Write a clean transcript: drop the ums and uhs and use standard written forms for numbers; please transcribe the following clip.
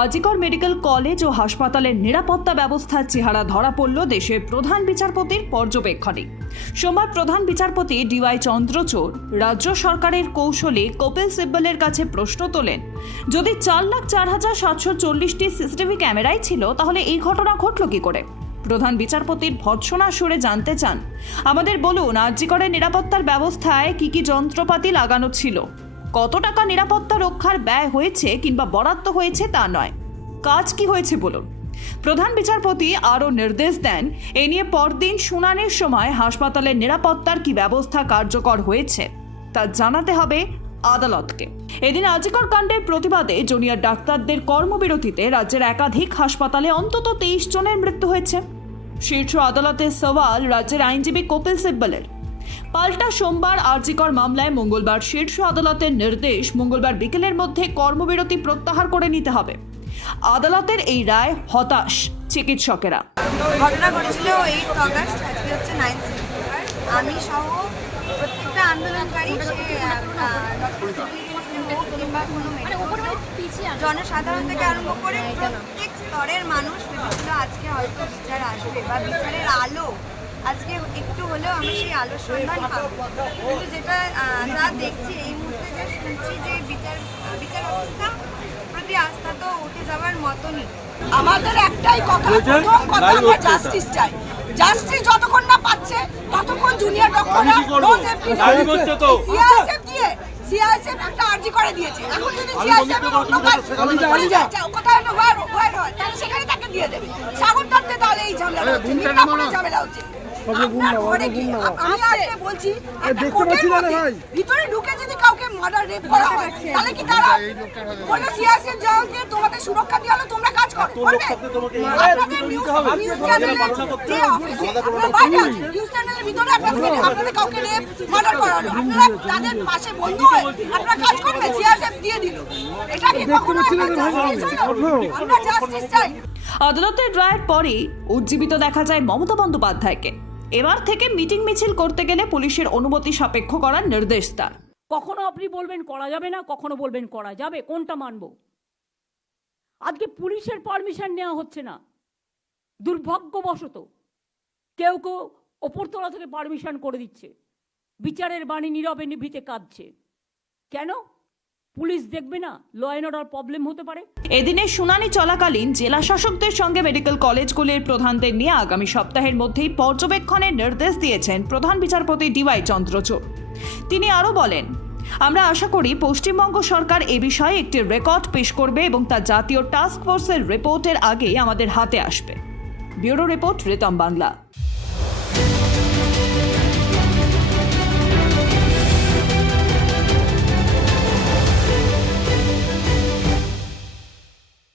আজিকর medical college ও হাসপাতালের নিরাপত্তা ব্যবস্থার চেহারা ধরা পড়ল দেশের প্রধান বিচারপতির পর্যবেক্ষণে। সোমবার প্রধান বিচারপতি ডিওয়াই চন্দ্রচূড় রাজ্য সরকারের কৌশলে কপিল সিব্বলের কাছে প্রশ্ন তোলেন, যদি 4,04,740টি সিসিটিভি ক্যামেরাই ছিল তাহলে এই ঘটনা ঘটল কি করে? প্রধান বিচারপতির ভর্ৎসনা সুরে জানতে চান, আমাদের বলুন আজিকরের নিরাপত্তার ব্যবস্থায় কি যন্ত্রপাতি লাগানো ছিল, কত টাকা নিরাপত্তা রক্ষার ব্যয় হয়েছে কিংবা বরাদ্দ হয়েছে তা নয়, কাজ কি হয়েছে বলুন। প্রধান বিচারপতি আরও নির্দেশ দেন, এ নিয়ে পরদিন শুনানির সময় হাসপাতালের নিরাপত্তার কি ব্যবস্থা কার্যকর হয়েছে তা জানাতে হবে আদালতকে। এদিন আজিকর কাণ্ডের প্রতিবাদে জুনিয়র ডাক্তারদের কর্মবিরতিতে রাজ্যের একাধিক হাসপাতালে অন্তত 23 জনের মৃত্যু হয়েছে। শীর্ষ আদালতের সওয়াল রাজ্যের আইনজীবী কপিল সিব্বলের। পাল্টা সোমবার আজিকর মামলায় মঙ্গলবার শীর্ষ আদালতের নির্দেশ, মঙ্গলবার বিকেলের মধ্যে কর্মবিরতি প্রত্যাহার করে নিতে হবে। আদালতের এই রায় হতাশ চিকিৎসকেরা। ঘটনা ঘটেছিল 8 অগস্ট, আজকে হচ্ছে 9 সেপ্টেম্বর। আমি সহ প্রত্যেকটা আন্দোলনকারী, কিংবা কোনো জনসাধারণ থেকে আরম্ভ করে প্রত্যেক স্তরের মানুষ ভেবেছিল আজকে হয়তো বিচার আসবে বা বিচারের আলো আজকে একটু হলেও আমরা সেই আলোর সন্ধান পাবো। কিন্তু যেটা যা দেখছি এই মুহূর্তে, যে শুনছি যে বিচার ব্যবস্থা প্রতি আস্থা তো উঠে যাওয়ার মতনই। আমাদের একটাই কথা, প্রথম কথা আমরা জাস্টিস চাই। জাস্টিস যতক্ষণ না পাচ্ছে ততক্ষণ জুনিয়র ডক্টররা সিআইএসএফ একটা আর্জি করে দিয়েছে। এখন যদি সিআইএসএফ কোথায় তাহলে সেখানে তাকে দিয়ে দেবে। সাগর দত্তে তাহলে এই ঝামেলা হচ্ছে। ভিতরে ঢুকে যদি কাউকে মার্ডার রেপ করা হয় তাহলে কি তারা বলে সিআইএসএফ জবাব দিয়ে তোমাদের সুরক্ষা দিয়ে হলো তোমরা কাজ করো? আপনাদের নিউজ চ্যানেলের যে অফিসে আপনারা বাইরে আছেন, নিউজ চ্যানেলের ভিতরে আপনাদের কাউকে রেপ মার্ডার করা হলো, আপনারা তাদের পাশে বন্ধু হয়ে আপনারা কাজ করবেন? সিআইএসএফ দিয়ে দিল। এটা কি কখনো আমরা জাস্টিস চাই? আদালতের রায়ের পরে উজ্জীবিত দেখা যায় মমতা বন্দ্যোপাধ্যায়কে। এবার থেকে মিটিং মিছিল করতে গেলে পুলিশের অনুমতি সাপেক্ষ করার নির্দেশ তার। কখনো আপনি বলবেন করা যাবে না, কখনো বলবেন করা যাবে, কোনটা মানব? আজকে পুলিশের পারমিশন নেওয়া হচ্ছে না। দুর্ভাগ্যবশত কেউ ওপরতলা থেকে পারমিশন করে দিচ্ছে। বিচারের বাণী নীরবে নিভৃতে কাঁদছে। কেন? পুলিশ দেখবে না ল অ্যান্ড অর্ডার প্রবলেম হতে পারে। এদিনের শুনানি চলাকালীন জেলা শাসকদের সঙ্গে মেডিকেল কলেজগুলির প্রধানদের নিয়ে আগামী সপ্তাহের মধ্যেই পর্যবেক্ষণের নির্দেশ দিয়েছেন প্রধান বিচারপতি ডিওয়াই চন্দ্রচূড়। তিনি আরও বলেন, আমরা আশা করি পশ্চিমবঙ্গ সরকার এ বিষয়ে একটি রেকর্ড পেশ করবে এবং তা জাতীয় টাস্ক ফোর্সের রিপোর্টের আগে আমাদের হাতে আসবে। Bureau report, Ritam Bangla.